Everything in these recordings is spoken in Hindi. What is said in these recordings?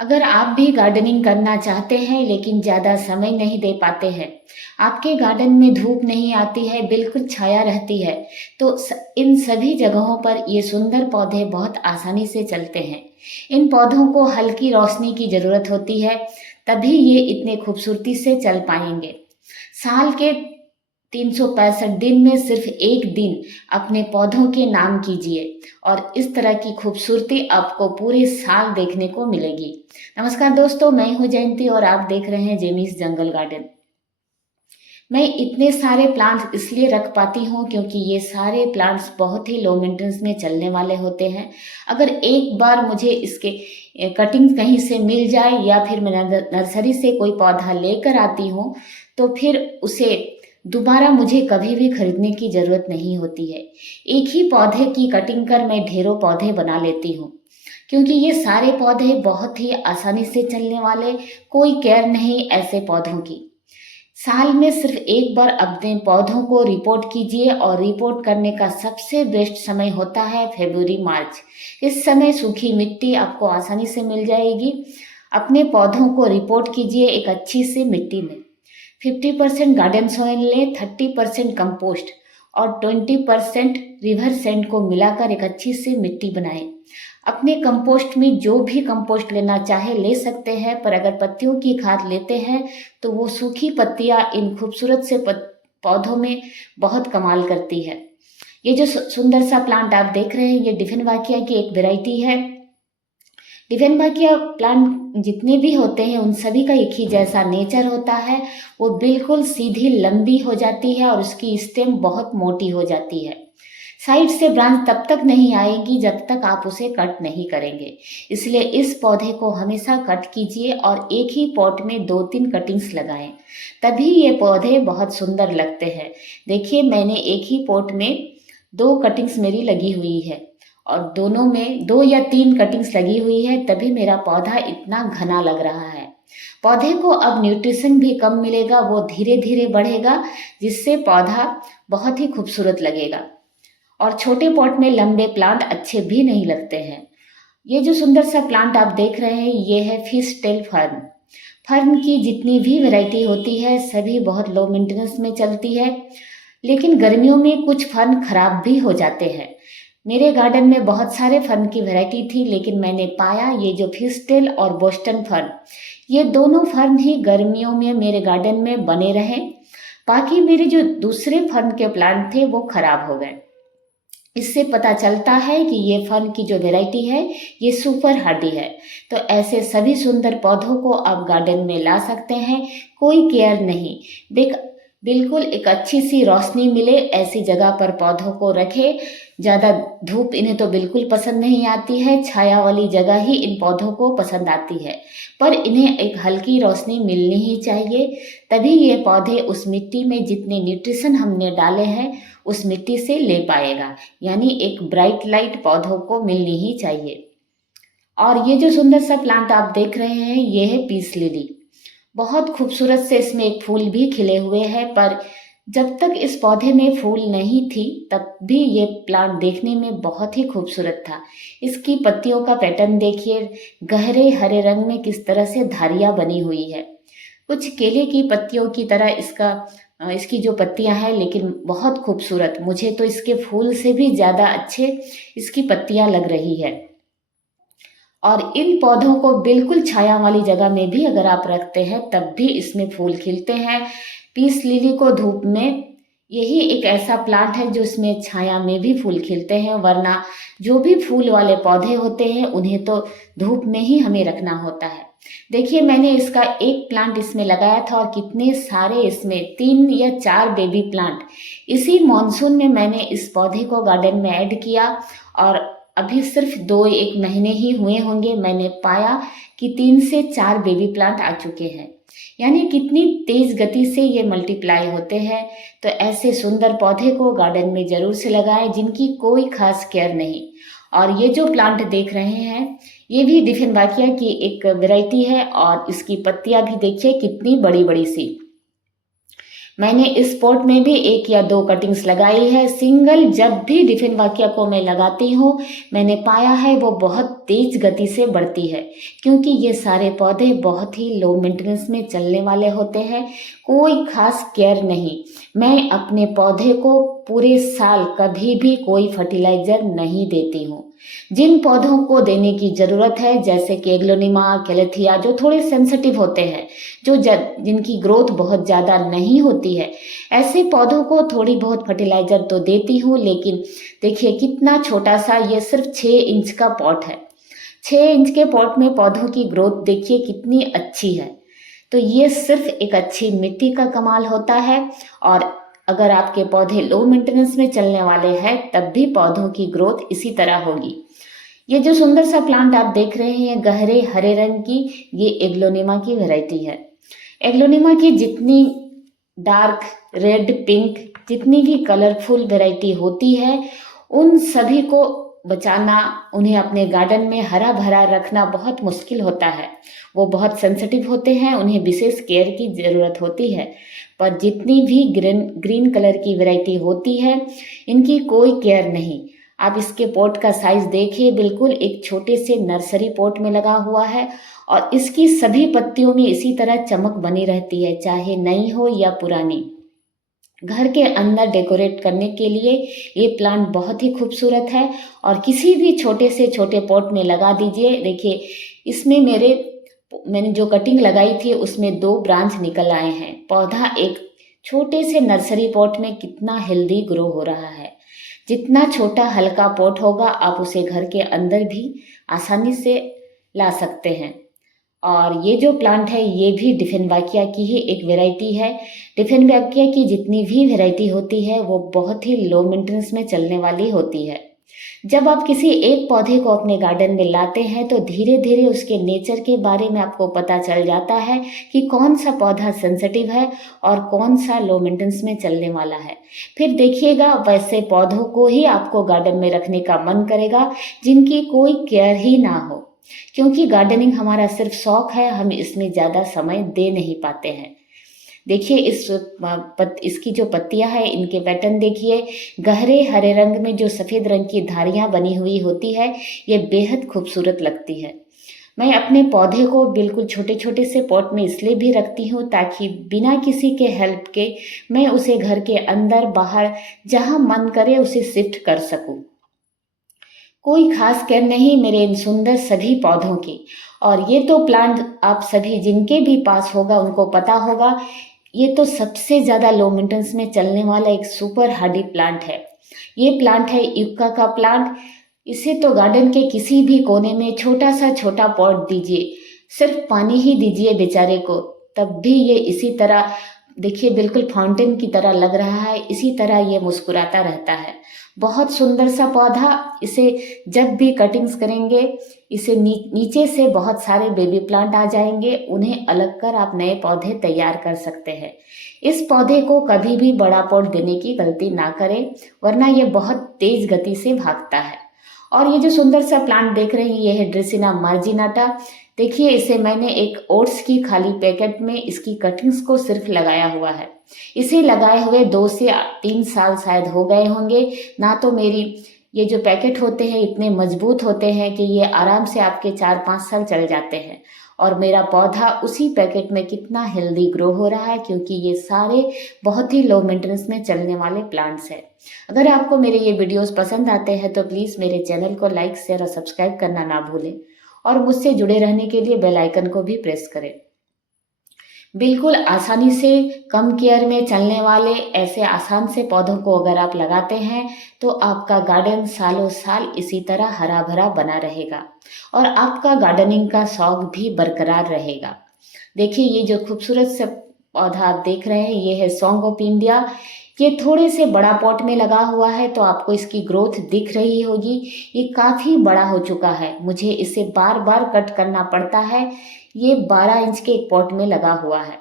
अगर आप भी गार्डनिंग करना चाहते हैं लेकिन ज़्यादा समय नहीं दे पाते हैं, आपके गार्डन में धूप नहीं आती है, बिल्कुल छाया रहती है, तो इन सभी जगहों पर ये सुंदर पौधे बहुत आसानी से चलते हैं। इन पौधों को हल्की रोशनी की ज़रूरत होती है, तभी ये इतने खूबसूरती से चल पाएंगे। साल के 365 दिन में सिर्फ एक दिन अपने पौधों के नाम कीजिए और इस तरह की खूबसूरती आपको पूरे साल देखने को मिलेगी। नमस्कार दोस्तों, मैं हूं जयंती और आप देख रहे हैं जेमीस जंगल गार्डन। मैं इतने सारे प्लांट्स इसलिए रख पाती हूँ क्योंकि ये सारे प्लांट्स बहुत ही लो मेंटेनेंस में चलने वाले होते हैं। अगर एक बार मुझे इसके कटिंग कहीं से मिल जाए या फिर मैं नर्सरी से कोई पौधा लेकर आती हूँ तो फिर उसे दोबारा मुझे कभी भी खरीदने की ज़रूरत नहीं होती है। एक ही पौधे की कटिंग कर मैं ढेरों पौधे बना लेती हूँ क्योंकि ये सारे पौधे बहुत ही आसानी से चलने वाले, कोई केयर नहीं ऐसे पौधों की। साल में सिर्फ एक बार अपने पौधों को रिपोर्ट कीजिए और रिपोर्ट करने का सबसे बेस्ट समय होता है फरवरी मार्च। इस समय सूखी मिट्टी आपको आसानी से मिल जाएगी। अपने पौधों को रिपोर्ट कीजिए एक अच्छी सी मिट्टी में। 50% गार्डन सॉइल लें, 30% कंपोस्ट और 20% रिवर सैंड को मिलाकर एक अच्छी सी मिट्टी बनाएं। अपने कंपोस्ट में जो भी कंपोस्ट लेना चाहे ले सकते हैं, पर अगर पत्तियों की खाद लेते हैं तो वो सूखी पत्तियां इन खूबसूरत से पौधों में बहुत कमाल करती है। ये जो सुंदर सा प्लांट आप देख रहे हैं ये डिफेनबाकिया की एक वैरायटी है। डिफेनबाकिया प्लांट जितने भी होते हैं उन सभी का एक ही जैसा नेचर होता है। वो बिल्कुल सीधी लंबी हो जाती है और उसकी स्टेम बहुत मोटी हो जाती है। साइड से ब्रांच तब तक नहीं आएगी जब तक आप उसे कट नहीं करेंगे। इसलिए इस पौधे को हमेशा कट कीजिए और एक ही पॉट में 2-3 कटिंग्स लगाएं, तभी ये पौधे बहुत सुंदर लगते हैं। देखिए मैंने एक ही पॉट में 2 कटिंग्स मेरी लगी हुई है और दोनों में 2 या 3 कटिंग्स लगी हुई है, तभी मेरा पौधा इतना घना लग रहा है। पौधे को अब न्यूट्रिशन भी कम मिलेगा, वो धीरे धीरे बढ़ेगा जिससे पौधा बहुत ही खूबसूरत लगेगा। और छोटे पॉट में लंबे प्लांट अच्छे भी नहीं लगते हैं। ये जो सुंदर सा प्लांट आप देख रहे हैं ये है फिश टेल फर्न। फर्न की जितनी भी वैरायटी होती है सभी बहुत लो मेंटेनेंस में चलती है, लेकिन गर्मियों में कुछ फर्न खराब भी हो जाते हैं। मेरे गार्डन में बहुत सारे फर्न की वैरायटी थी, लेकिन मैंने पाया ये जो फिश टेल और बोस्टन फर्न, ये दोनों फर्न ही गर्मियों में मेरे गार्डन में बने रहे। बाकी मेरे जो दूसरे फर्न के प्लांट थे वो खराब हो गए। इससे पता चलता है कि ये फर्न की जो वैरायटी है ये सुपर हार्डी है। तो ऐसे सभी सुंदर पौधों को आप गार्डन में ला सकते हैं, कोई केयर नहीं। बिल्कुल एक अच्छी सी रोशनी मिले ऐसी जगह पर पौधों को रखें। ज़्यादा धूप इन्हें तो बिल्कुल पसंद नहीं आती है, छाया वाली जगह ही इन पौधों को पसंद आती है, पर इन्हें एक हल्की रोशनी मिलनी ही चाहिए, तभी ये पौधे उस मिट्टी में जितने न्यूट्रिशन हमने डाले हैं उस मिट्टी से ले पाएगा। यानी एक ब्राइट लाइट पौधों को मिलनी ही चाहिए। और ये जो सुंदर सा प्लांट आप देख रहे हैं ये है पीस लिली। बहुत खूबसूरत से इसमें एक फूल भी खिले हुए हैं, पर जब तक इस पौधे में फूल नहीं थी तब भी ये प्लांट देखने में बहुत ही खूबसूरत था। इसकी पत्तियों का पैटर्न देखिए, गहरे हरे रंग में किस तरह से धारियां बनी हुई है। कुछ केले की पत्तियों की तरह इसकी जो पत्तियां हैं, लेकिन बहुत खूबसूरत। मुझे तो इसके फूल से भी ज़्यादा अच्छे इसकी पत्तियां लग रही है। और इन पौधों को बिल्कुल छाया वाली जगह में भी अगर आप रखते हैं तब भी इसमें फूल खिलते हैं। पीस लिली को धूप में, यही एक ऐसा प्लांट है जो इसमें छाया में भी फूल खिलते हैं, वरना जो भी फूल वाले पौधे होते हैं उन्हें तो धूप में ही हमें रखना होता है। देखिए मैंने इसका एक प्लांट इसमें लगाया था और कितने सारे इसमें 3 या 4 बेबी प्लांट इसी मॉनसून में मैंने इस पौधे को गार्डन में ऐड किया और अभी सिर्फ 2-1 महीने ही हुए होंगे, मैंने पाया कि 3 से 4 बेबी प्लांट आ चुके हैं। यानी कितनी तेज गति से ये मल्टीप्लाई होते हैं। तो ऐसे सुंदर पौधे को गार्डन में जरूर से लगाएं जिनकी कोई खास केयर नहीं। और ये जो प्लांट देख रहे हैं ये भी डिफेनबाकिया की एक वैरायटी है और इसकी पत्तियां भी देखिए कितनी बड़ी बड़ी सी। मैंने इस पॉट में भी 1 या 2 कटिंग्स लगाई है। सिंगल जब भी डिफेनबाकिया को मैं लगाती हूँ, मैंने पाया है वो बहुत तेज गति से बढ़ती है, क्योंकि ये सारे पौधे बहुत ही लो मेंटेनेंस में चलने वाले होते हैं, कोई खास केयर नहीं। मैं अपने पौधे को पूरे साल कभी भी कोई फर्टिलाइजर नहीं देती हूँ। जिन पौधों को देने की ज़रूरत है, जैसे कि एग्लोनिमा, कैलेथिया, जो थोड़े सेंसिटिव होते हैं, जिनकी ग्रोथ बहुत ज़्यादा नहीं होती है, ऐसे पौधों को थोड़ी बहुत फर्टिलाइज़र तो देती हूँ। लेकिन देखिए कितना छोटा सा, ये सिर्फ 6 इंच का पॉट है। 6 इंच के पॉट में पौधों की ग्रोथ देखिए कितनी अच्छी है। तो ये सिर्फ एक अच्छी मिट्टी का कमाल होता है। और अगर आपके पौधे लो मेंटेनेंस में चलने वाले हैं, तब भी पौधों की ग्रोथ इसी तरह होगी। ये जो सुंदर सा प्लांट आप देख रहे हैं, गहरे हरे रंग की, ये एग्लोनिमा की वैरायटी है। एग्लोनिमा की जितनी डार्क रेड, पिंक, जितनी भी कलरफुल वैरायटी होती है, उन सभी को बचाना, उन्हें अपने गार्डन में हरा भरा रखना बहुत मुश्किल होता है। वो बहुत सेंसिटिव होते हैं, उन्हें विशेष केयर की ज़रूरत होती है। पर जितनी भी ग्रीन कलर की वैरायटी होती है, इनकी कोई केयर नहीं। आप इसके पॉट का साइज देखिए, बिल्कुल एक छोटे से नर्सरी पॉट में लगा हुआ है, और इसकी सभी पत्तियों में इसी तरह चमक बनी रहती है, चाहे नई हो या पुरानी। घर के अंदर डेकोरेट करने के लिए ये प्लांट बहुत ही खूबसूरत है, और किसी भी छोटे से छोटे पॉट में लगा दीजिए। देखिए इसमें मैंने जो कटिंग लगाई थी उसमें 2 ब्रांच निकल आए हैं। पौधा एक छोटे से नर्सरी पॉट में कितना हेल्दी ग्रो हो रहा है। जितना छोटा हल्का पॉट होगा, आप उसे घर के अंदर भी आसानी से ला सकते हैं। और ये जो प्लांट है, ये भी डिफेनबाकिया की ही एक वैरायटी है। डिफेनबाकिया की जितनी भी वैरायटी होती है, वो बहुत ही लो मेंटेनेंस में चलने वाली होती है। जब आप किसी एक पौधे को अपने गार्डन में लाते हैं, तो धीरे धीरे उसके नेचर के बारे में आपको पता चल जाता है कि कौन सा पौधा सेंसिटिव है और कौन सा लो मेंटेनेंस में चलने वाला है। फिर देखिएगा, वैसे पौधों को ही आपको गार्डन में रखने का मन करेगा, जिनकी कोई केयर ही ना हो। क्योंकि गार्डनिंग हमारा सिर्फ शौक है, हम इसमें ज़्यादा समय दे नहीं पाते हैं। देखिए इसकी जो पत्तियां है, इनके पैटर्न देखिए, गहरे हरे रंग में जो सफ़ेद रंग की धारियां बनी हुई होती है, ये बेहद खूबसूरत लगती है। मैं अपने पौधे को बिल्कुल छोटे छोटे से पॉट में इसलिए भी रखती हूँ, ताकि बिना किसी के हेल्प के मैं उसे घर के अंदर बाहर जहाँ मन करे उसे शिफ्ट कर सकूँ। कोई खास केयर नहीं मेरे इन सुंदर सभी पौधों की। और ये तो प्लांट आप सभी जिनके भी पास होगा उनको पता होगा, ये तो सबसे ज़्यादा लो मेंटेनेंस में चलने वाला एक सुपर हार्डी प्लांट है। ये प्लांट है यूक्का का प्लांट। इसे तो गार्डन के किसी भी कोने में छोटा सा छोटा पॉट दीजिए, सिर्फ पानी ही दीजिए बेचारे को, तब भी ये इसी तरह देखिए बिल्कुल फाउंटेन की तरह लग रहा है। इसी तरह ये मुस्कुराता रहता है। बहुत सुंदर सा पौधा। इसे जब भी कटिंग्स करेंगे, इसे नीचे से बहुत सारे बेबी प्लांट आ जाएंगे, उन्हें अलग कर आप नए पौधे तैयार कर सकते हैं। इस पौधे को कभी भी बड़ा पॉट देने की गलती ना करें, वरना ये बहुत तेज गति से भागता है। और ये जो सुंदर सा प्लांट देख रहे हैं, ये है ड्रेसिना मार्जिनाटा। देखिए इसे मैंने एक ओट्स की खाली पैकेट में इसकी कटिंग्स को सिर्फ लगाया हुआ है। इसे लगाए हुए 2 से 3 साल शायद हो गए होंगे ना। तो मेरी ये जो पैकेट होते हैं इतने मजबूत होते हैं कि ये आराम से आपके 4-5 साल चल जाते हैं। और मेरा पौधा उसी पैकेट में कितना हेल्दी ग्रो हो रहा है, क्योंकि ये सारे बहुत ही लो मेंटेनेंस में चलने वाले प्लांट्स हैं। अगर आपको मेरे ये वीडियोस पसंद आते हैं तो प्लीज़ मेरे चैनल को लाइक, शेयर और सब्सक्राइब करना ना भूलें, और मुझसे जुड़े रहने के लिए बेल आइकन को भी प्रेस करें। बिल्कुल आसानी से कम केयर में चलने वाले ऐसे आसान से पौधों को अगर आप लगाते हैं, तो आपका गार्डन सालों साल इसी तरह हरा भरा बना रहेगा, और आपका गार्डनिंग का शौक भी बरकरार रहेगा। देखिए ये जो खूबसूरत से पौधा आप देख रहे हैं, ये है सॉन्ग ऑफ इंडिया। ये थोड़े से बड़ा पॉट में लगा हुआ है, तो आपको इसकी ग्रोथ दिख रही होगी। ये काफ़ी बड़ा हो चुका है, मुझे इसे बार बार कट करना पड़ता है। ये 12 इंच के एक पॉट में लगा हुआ है।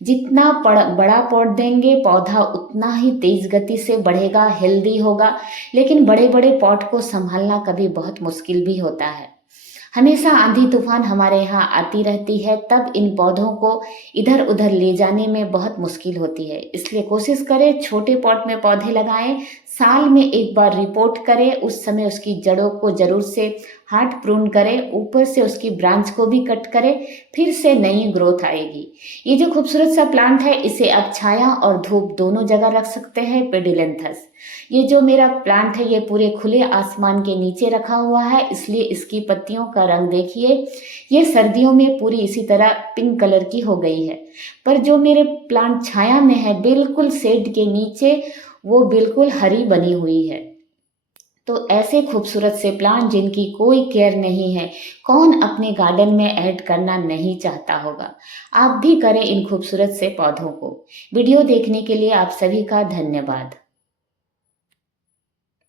जितना बड़ा पॉट देंगे, पौधा उतना ही तेज गति से बढ़ेगा, हेल्दी होगा। लेकिन बड़े बड़े पॉट को संभालना कभी बहुत मुश्किल भी होता है। हमेशा आंधी तूफान हमारे यहाँ आती रहती है, तब इन पौधों को इधर उधर ले जाने में बहुत मुश्किल होती है। इसलिए कोशिश करें छोटे पॉट में पौधे लगाएं, साल में एक बार रिपोर्ट करें, उस समय उसकी जड़ों को जरूर से हार्ड प्रून करें, ऊपर से उसकी ब्रांच को भी कट करें, फिर से नई ग्रोथ आएगी। ये जो खूबसूरत सा प्लांट है, इसे आप छाया और धूप दोनों जगह रख सकते हैं। पेडिलेंथस, ये जो मेरा प्लांट है ये पूरे खुले आसमान के नीचे रखा हुआ है, इसलिए इसकी पत्तियों का रंग देखिए, ये सर्दियों में पूरी इसी तरह पिंक कलर की हो गई है। पर जो मेरे प्लांट छाया में है बिल्कुल शेड के नीचे, वो बिल्कुल हरी बनी हुई है। तो ऐसे खूबसूरत से प्लांट जिनकी कोई केयर नहीं है, कौन अपने गार्डन में ऐड करना नहीं चाहता होगा। आप भी करें इन खूबसूरत से पौधों को। वीडियो देखने के लिए आप सभी का धन्यवाद।